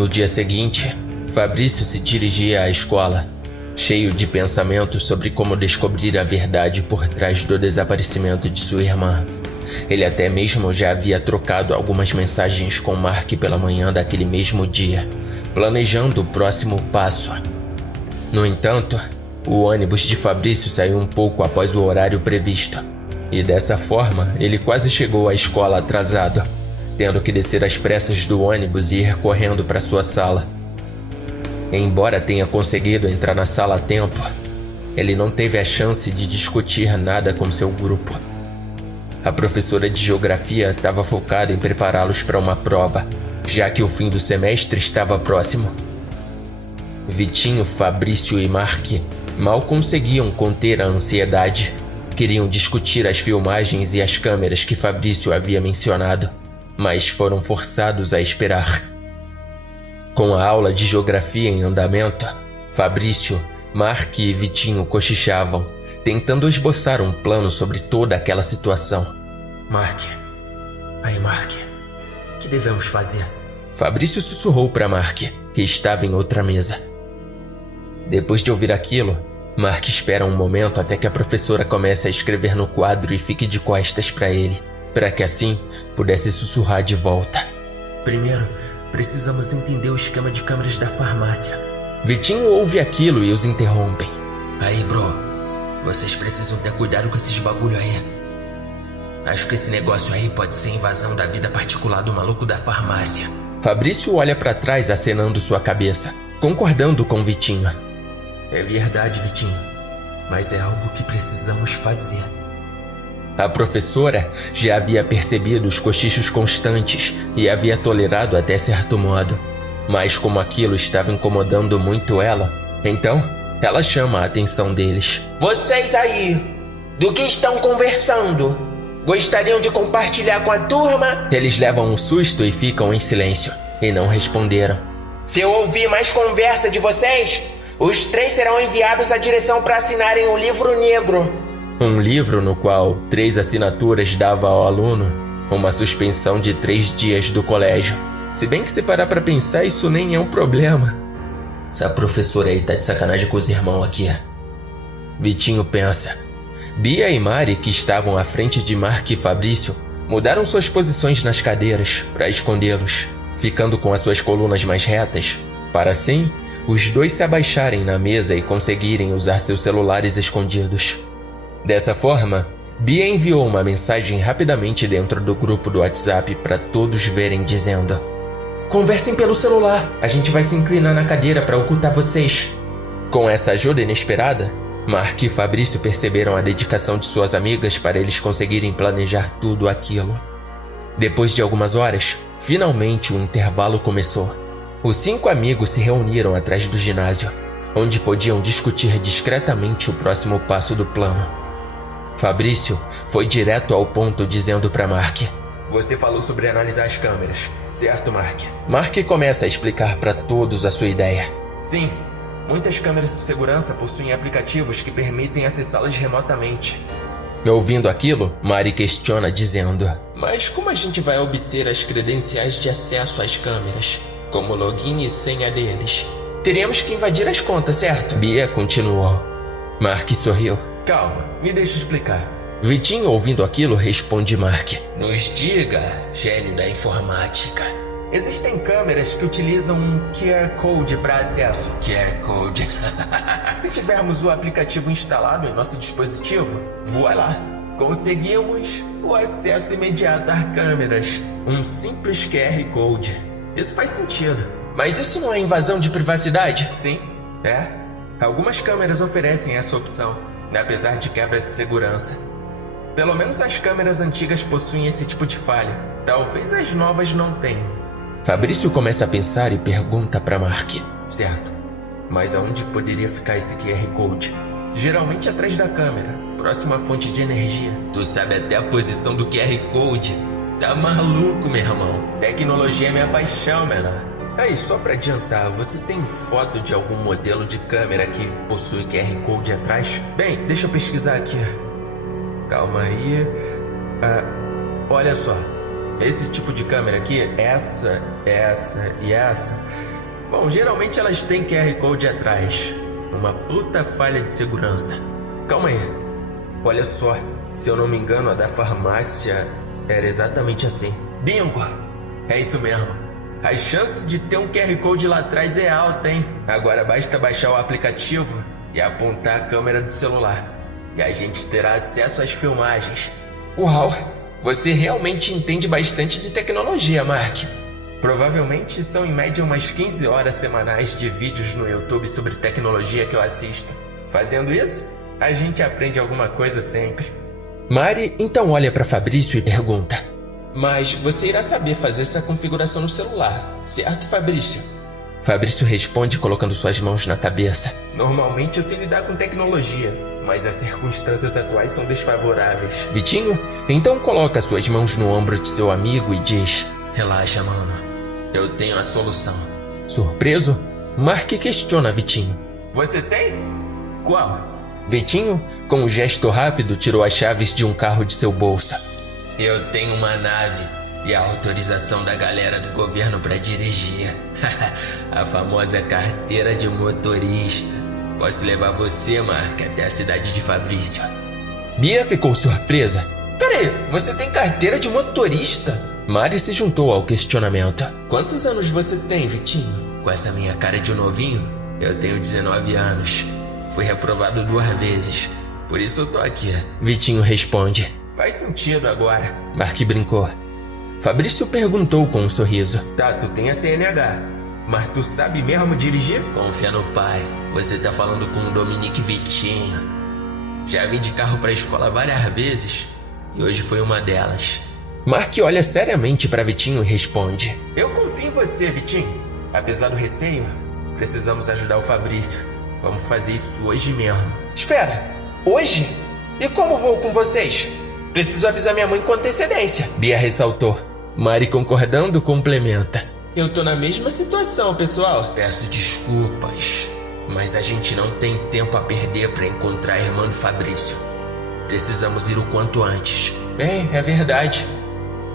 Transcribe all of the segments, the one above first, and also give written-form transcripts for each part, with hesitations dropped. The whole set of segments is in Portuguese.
No dia seguinte, Fabrício se dirigia à escola, cheio de pensamentos sobre como descobrir a verdade por trás do desaparecimento de sua irmã. Ele até mesmo já havia trocado algumas mensagens com Mark pela manhã daquele mesmo dia, planejando o próximo passo. No entanto, o ônibus de Fabrício saiu um pouco após o horário previsto, e dessa forma ele quase chegou à escola atrasado, tendo que descer às pressas do ônibus e ir correndo para sua sala. Embora tenha conseguido entrar na sala a tempo, ele não teve a chance de discutir nada com seu grupo. A professora de geografia estava focada em prepará-los para uma prova, já que o fim do semestre estava próximo. Vitinho, Fabrício e Mark mal conseguiam conter a ansiedade. Queriam discutir as filmagens e as câmeras que Fabrício havia mencionado, mas foram forçados a esperar. Com a aula de geografia em andamento, Fabrício, Mark e Vitinho cochichavam, tentando esboçar um plano sobre toda aquela situação. Mark, o que devemos fazer? Fabrício sussurrou para Mark, que estava em outra mesa. Depois de ouvir aquilo, Mark espera um momento até que a professora comece a escrever no quadro e fique de costas para ele, para que assim pudesse sussurrar de volta. Primeiro, precisamos entender o esquema de câmeras da farmácia. Vitinho ouve aquilo e os interrompem. Aí, bro, vocês precisam ter cuidado com esses bagulho aí. Acho que esse negócio aí pode ser invasão da vida particular do maluco da farmácia. Fabrício olha para trás acenando sua cabeça, concordando com Vitinho. É verdade, Vitinho, mas é algo que precisamos fazer. A professora já havia percebido os cochichos constantes e havia tolerado até certo modo. Mas como aquilo estava incomodando muito ela, então ela chama a atenção deles. Vocês aí, do que estão conversando? Gostariam de compartilhar com a turma? Eles levam um susto e ficam em silêncio, e não responderam. Se eu ouvir mais conversa de vocês, os 3 serão enviados à direção para assinarem o livro negro. Um livro no qual 3 assinaturas dava ao aluno uma suspensão de 3 dias do colégio. Se bem que se parar pra pensar, isso nem é um problema. Essa professora aí tá de sacanagem com os irmãos aqui. Vitinho pensa. Bia e Mari, que estavam à frente de Mark e Fabrício, mudaram suas posições nas cadeiras para escondê-los, ficando com as suas colunas mais retas, para assim os dois se abaixarem na mesa e conseguirem usar seus celulares escondidos. Dessa forma, Bia enviou uma mensagem rapidamente dentro do grupo do WhatsApp para todos verem, dizendo: conversem pelo celular, a gente vai se inclinar na cadeira para ocultar vocês. Com essa ajuda inesperada, Mark e Fabrício perceberam a dedicação de suas amigas para eles conseguirem planejar tudo aquilo. Depois de algumas horas, finalmente o intervalo começou. Os 5 amigos se reuniram atrás do ginásio, onde podiam discutir discretamente o próximo passo do plano. Fabrício foi direto ao ponto, dizendo para Mark: você falou sobre analisar as câmeras, certo, Mark? Mark começa a explicar para todos a sua ideia. Sim, muitas câmeras de segurança possuem aplicativos que permitem acessá-las remotamente. Ouvindo aquilo, Mari questiona, dizendo: mas como a gente vai obter as credenciais de acesso às câmeras? Como login e senha deles? Teremos que invadir as contas, certo? Bia continuou. Mark sorriu. Calma, me deixa explicar. Vitinho, ouvindo aquilo, responde Mark: nos diga, gênio da informática. Existem câmeras que utilizam um QR Code para acesso. QR Code. Se tivermos o aplicativo instalado em nosso dispositivo, voa lá. Conseguimos o acesso imediato às câmeras. Um simples QR Code. Isso faz sentido. Mas isso não é invasão de privacidade? Sim, é. Algumas câmeras oferecem essa opção, apesar de quebra de segurança. Pelo menos as câmeras antigas possuem esse tipo de falha. Talvez as novas não tenham. Fabrício começa a pensar e pergunta para Mark: certo, mas aonde poderia ficar esse QR Code? Geralmente atrás da câmera, próximo à fonte de energia. Tu sabe até a posição do QR Code. Tá maluco, meu irmão. Tecnologia é minha paixão, menor. Aí, só pra adiantar, você tem foto de algum modelo de câmera que possui QR Code atrás? Bem, deixa eu pesquisar aqui. Calma aí. Olha só. Esse tipo de câmera aqui, essa e essa, Bom, geralmente elas têm QR Code atrás. Uma puta falha de segurança. Calma aí. Olha só, se eu não me engano, a da farmácia era exatamente assim. Bingo! É isso mesmo. A chance de ter um QR Code lá atrás é alta, hein? Agora basta baixar o aplicativo e apontar a câmera do celular. E a gente terá acesso às filmagens. Uau! Você realmente entende bastante de tecnologia, Mark. Provavelmente são em média umas 15 horas semanais de vídeos no YouTube sobre tecnologia que eu assisto. Fazendo isso, a gente aprende alguma coisa sempre. Mari então olha para Fabrício e pergunta: Mas você irá saber fazer essa configuração no celular, certo, Fabrício? Fabrício responde colocando suas mãos na cabeça. Normalmente eu sei lidar com tecnologia, mas as circunstâncias atuais são desfavoráveis. Vitinho então coloca suas mãos no ombro de seu amigo e diz: Relaxa, mano. Eu tenho a solução. Surpreso, Mark questiona Vitinho: Você tem? Qual? Vitinho, com um gesto rápido, tirou as chaves de um carro de seu bolso. Eu tenho uma nave e a autorização da galera do governo para dirigir. A famosa carteira de motorista. Posso levar você, Mark, até a cidade de Fabrício. Bia ficou surpresa. Peraí, você tem carteira de motorista? Mari se juntou ao questionamento. Quantos anos você tem, Vitinho? Com essa minha cara de novinho, eu tenho 19 anos. Fui reprovado 2 vezes. Por isso eu tô aqui. Vitinho responde. Faz sentido agora. Mark brincou. Fabrício perguntou com um sorriso. Tá, tu tem a CNH, mas tu sabe mesmo dirigir? Confia no pai. Você tá falando com o Dominique Vitinho. Já vim de carro pra escola várias vezes e hoje foi uma delas. Mark olha seriamente para Vitinho e responde: Eu confio em você, Vitinho. Apesar do receio, precisamos ajudar o Fabrício. Vamos fazer isso hoje mesmo. Espera, hoje? E como vou com vocês? Preciso avisar minha mãe com antecedência. Bia ressaltou. Mari, concordando, complementa: Eu tô na mesma situação, pessoal. Peço desculpas, mas a gente não tem tempo a perder para encontrar a irmã do Fabrício. Precisamos ir o quanto antes. Bem, é verdade.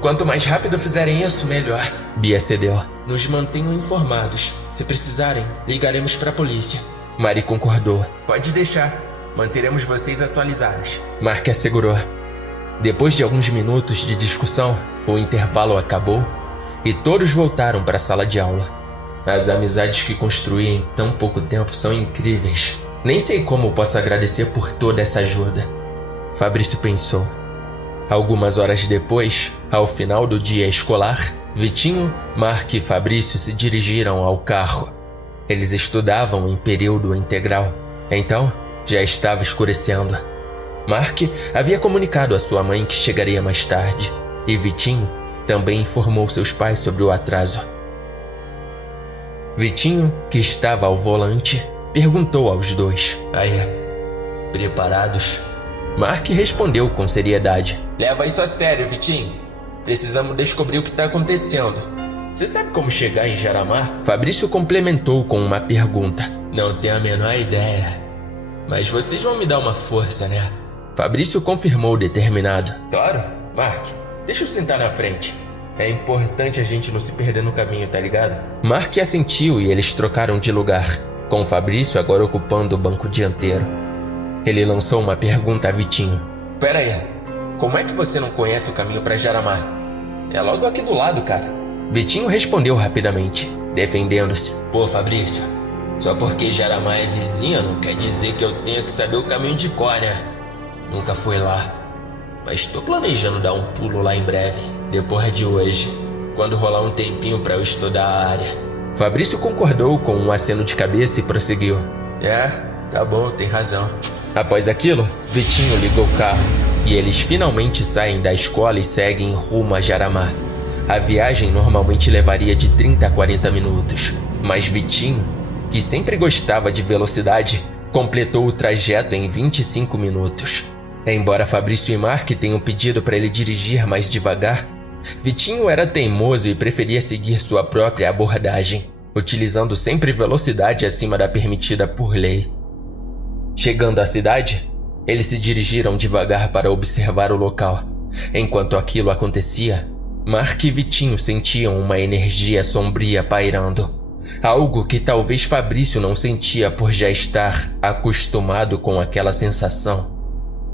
Quanto mais rápido fizerem isso, melhor. Bia cedeu. Nos mantenham informados. Se precisarem, ligaremos para a polícia. Mari concordou. Pode deixar. Manteremos vocês atualizados. Mark assegurou. Depois de alguns minutos de discussão, o intervalo acabou e todos voltaram para a sala de aula. As amizades que construí em tão pouco tempo são incríveis. Nem sei como posso agradecer por toda essa ajuda. Fabrício pensou. Algumas horas depois, ao final do dia escolar, Vitinho, Mark e Fabrício se dirigiram ao carro. Eles estudavam em período integral, então já estava escurecendo. Mark havia comunicado à sua mãe que chegaria mais tarde, e Vitinho também informou seus pais sobre o atraso. Vitinho, que estava ao volante, perguntou aos dois: Aí, preparados? Mark respondeu com seriedade: Leva isso a sério, Vitinho. Precisamos descobrir o que está acontecendo. Você sabe como chegar em Jaramar? Fabrício complementou com uma pergunta. Não tenho a menor ideia. Mas vocês vão me dar uma força, né? Fabrício confirmou determinado. Claro, Mark. Deixa eu sentar na frente. É importante a gente não se perder no caminho, tá ligado? Mark assentiu e eles trocaram de lugar, com Fabrício agora ocupando o banco dianteiro. Ele lançou uma pergunta a Vitinho. Pera aí, como é que você não conhece o caminho para Jaramar? É logo aqui do lado, cara. Vitinho respondeu rapidamente, defendendo-se. Pô, Fabrício, só porque Jaramar é vizinha não quer dizer que eu tenha que saber o caminho de cor, né? Nunca fui lá, mas tô planejando dar um pulo lá em breve, depois de hoje, quando rolar um tempinho pra eu estudar a área. Fabrício concordou com um aceno de cabeça e prosseguiu. Tá bom, tem razão. Após aquilo, Vitinho ligou o carro e eles finalmente saem da escola e seguem rumo a Jaramar. A viagem normalmente levaria de 30 a 40 minutos, mas Vitinho, que sempre gostava de velocidade, completou o trajeto em 25 minutos. Embora Fabrício e Mark tenham pedido para ele dirigir mais devagar, Vitinho era teimoso e preferia seguir sua própria abordagem, utilizando sempre velocidade acima da permitida por lei. Chegando à cidade, eles se dirigiram devagar para observar o local. Enquanto aquilo acontecia, Mark e Vitinho sentiam uma energia sombria pairando. Algo que talvez Fabrício não sentia por já estar acostumado com aquela sensação.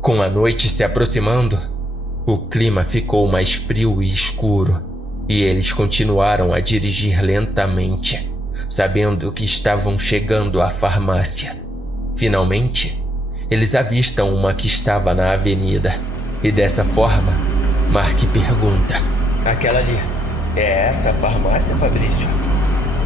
Com a noite se aproximando, o clima ficou mais frio e escuro, e eles continuaram a dirigir lentamente, sabendo que estavam chegando à farmácia. Finalmente, eles avistam uma que estava na avenida, e dessa forma, Mark pergunta: Aquela ali, é essa a farmácia, Fabrício?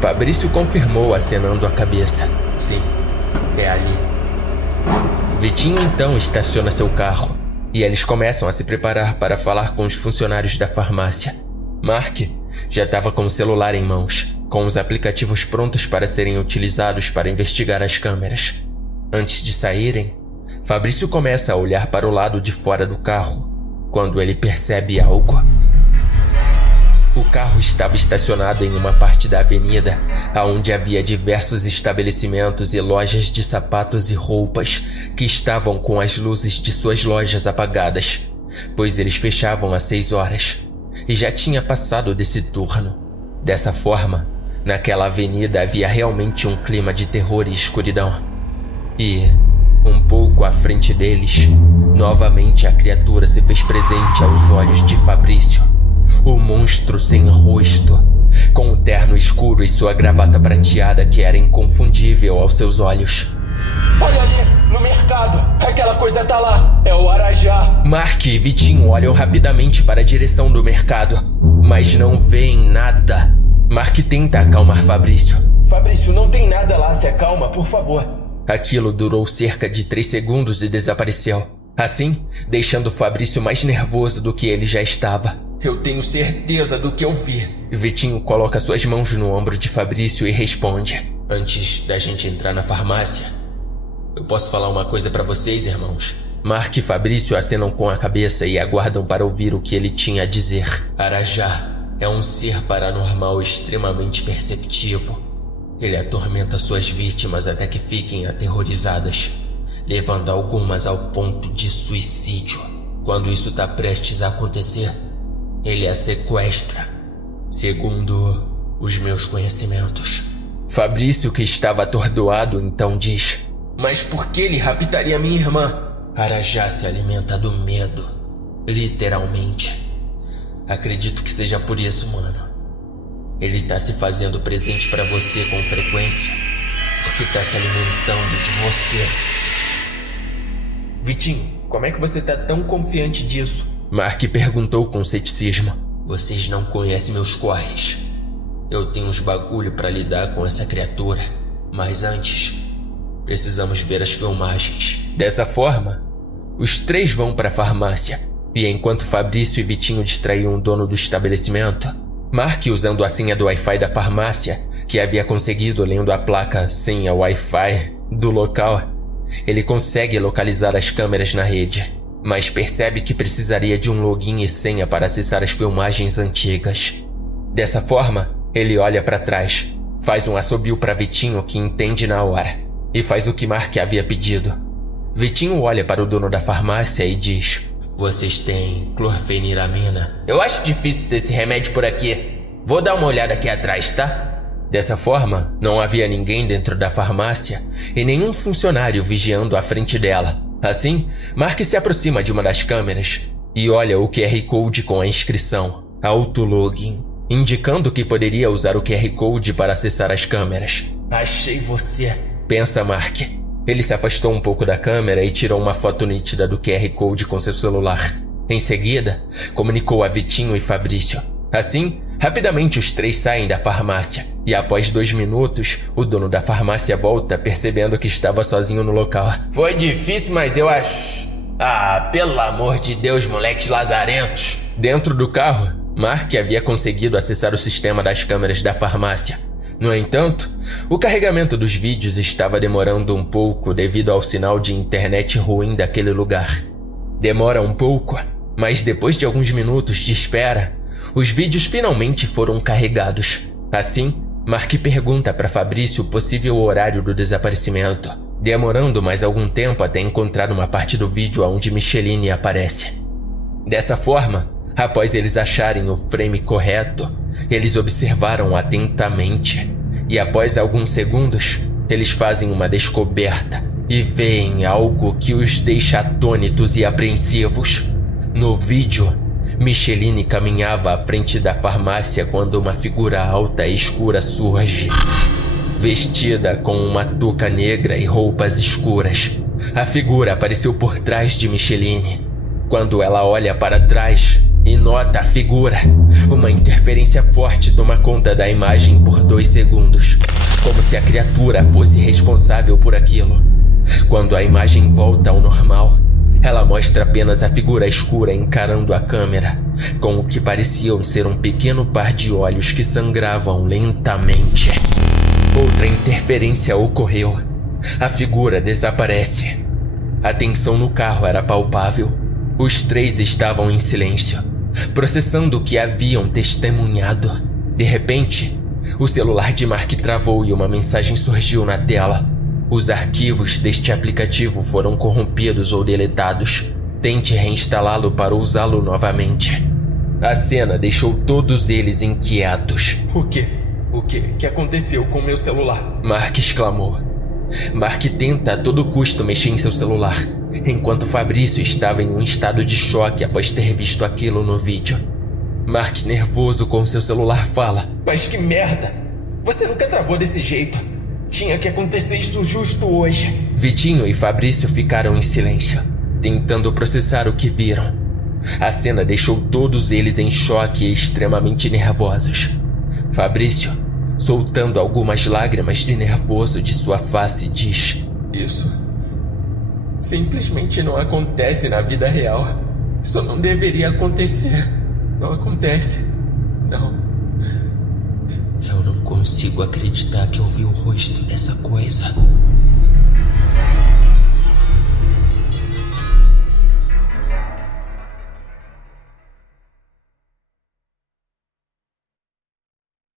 Fabrício confirmou, acenando a cabeça. Sim, é ali. Vitinho então estaciona seu carro, e eles começam a se preparar para falar com os funcionários da farmácia. Mark já estava com o celular em mãos, com os aplicativos prontos para serem utilizados para investigar as câmeras. Antes de saírem, Fabrício começa a olhar para o lado de fora do carro, quando ele percebe algo. O carro estava estacionado em uma parte da avenida, onde havia diversos estabelecimentos e lojas de sapatos e roupas que estavam com as luzes de suas lojas apagadas, pois eles fechavam às 6 horas, e já tinha passado desse turno. Dessa forma, naquela avenida havia realmente um clima de terror e escuridão. E, um pouco à frente deles, novamente a criatura se fez presente aos olhos de Fabrício. O monstro sem rosto, com o terno escuro e sua gravata prateada que era inconfundível aos seus olhos. Olha ali, no mercado, aquela coisa tá lá, é o Arajá. Mark e Vitinho olham rapidamente para a direção do mercado, mas não veem nada. Mark tenta acalmar Fabrício. Fabrício, não tem nada lá, se acalma, por favor. Aquilo durou cerca de 3 segundos e desapareceu, assim deixando Fabrício mais nervoso do que ele já estava. Eu tenho certeza do que eu vi. Vitinho coloca suas mãos no ombro de Fabrício e responde: Antes da gente entrar na farmácia, eu posso falar uma coisa pra vocês, irmãos? Mark e Fabrício acenam com a cabeça e aguardam para ouvir o que ele tinha a dizer. Arajá é um ser paranormal extremamente perceptivo. Ele atormenta suas vítimas até que fiquem aterrorizadas, levando algumas ao ponto de suicídio. Quando isso tá prestes a acontecer, ele a sequestra, segundo os meus conhecimentos. Fabrício, que estava atordoado, então diz: Mas por que ele raptaria minha irmã? Arajá se alimenta do medo, literalmente. Acredito que seja por isso, mano. Ele tá se fazendo presente pra você com frequência, porque tá se alimentando de você. Vitinho, como é que você tá tão confiante disso? Mark perguntou com ceticismo. Vocês não conhecem meus corres. Eu tenho uns bagulho pra lidar com essa criatura, mas antes, precisamos ver as filmagens. Dessa forma, os 3 vão para a farmácia, e enquanto Fabrício e Vitinho distraíam o dono do estabelecimento, Mark, usando a senha do Wi-Fi da farmácia, que havia conseguido lendo a placa senha Wi-Fi do local, ele consegue localizar as câmeras na rede, mas percebe que precisaria de um login e senha para acessar as filmagens antigas. Dessa forma, ele olha para trás, faz um assobio para Vitinho, que entende na hora, e faz o que Mark havia pedido. Vitinho olha para o dono da farmácia e diz: Vocês têm clorfeniramina? Eu acho difícil ter esse remédio por aqui. Vou dar uma olhada aqui atrás, tá? Dessa forma, não havia ninguém dentro da farmácia e nenhum funcionário vigiando à frente dela. Assim, Mark se aproxima de uma das câmeras e olha o QR Code com a inscrição Autologin, indicando que poderia usar o QR Code para acessar as câmeras. Achei você, pensa Mark. Ele se afastou um pouco da câmera e tirou uma foto nítida do QR Code com seu celular. Em seguida, comunicou a Vitinho e Fabrício. Assim, rapidamente os 3 saem da farmácia, e após 2 minutos, o dono da farmácia volta, percebendo que estava sozinho no local. Foi difícil, mas eu acho... Ah, pelo amor de Deus, moleques lazarentos. Dentro do carro, Mark havia conseguido acessar o sistema das câmeras da farmácia. No entanto, o carregamento dos vídeos estava demorando um pouco devido ao sinal de internet ruim daquele lugar. Demora um pouco, mas depois de alguns minutos de espera, os vídeos finalmente foram carregados. Assim, Mark pergunta para Fabrício o possível horário do desaparecimento, demorando mais algum tempo até encontrar uma parte do vídeo onde Micheline aparece. Dessa forma, após eles acharem o frame correto, eles observaram atentamente E após alguns segundos, eles fazem uma descoberta e veem algo que os deixa atônitos e apreensivos. No vídeo, Micheline caminhava à frente da farmácia quando uma figura alta e escura surge. Vestida com uma touca negra e roupas escuras, a figura apareceu por trás de Micheline. Quando ela olha para trás e nota a figura, uma interferência forte toma conta da imagem por 2 segundos, como se a criatura fosse responsável por aquilo. Quando a imagem volta ao normal, ela mostra apenas a figura escura encarando a câmera, com o que pareciam ser um pequeno par de olhos que sangravam lentamente. Outra interferência ocorreu. A figura desaparece. A tensão no carro era palpável. Os 3 estavam em silêncio, processando o que haviam testemunhado. De repente, o celular de Mark travou e uma mensagem surgiu na tela. Os arquivos deste aplicativo foram corrompidos ou deletados. Tente reinstalá-lo para usá-lo novamente. A cena deixou todos eles inquietos. O quê? O que aconteceu com meu celular? Mark exclamou. Mark tenta a todo custo mexer em seu celular, enquanto Fabrício estava em um estado de choque após ter visto aquilo no vídeo. Mark, nervoso com seu celular, fala: Mas que merda! Você nunca travou desse jeito. Tinha que acontecer isso justo hoje. Vitinho e Fabrício ficaram em silêncio, tentando processar o que viram. A cena deixou todos eles em choque e extremamente nervosos. Fabrício, soltando algumas lágrimas de nervoso de sua face, diz: Isso simplesmente não acontece na vida real. Isso não deveria acontecer. Não acontece. Não. Eu não consigo acreditar que eu vi o rosto dessa coisa.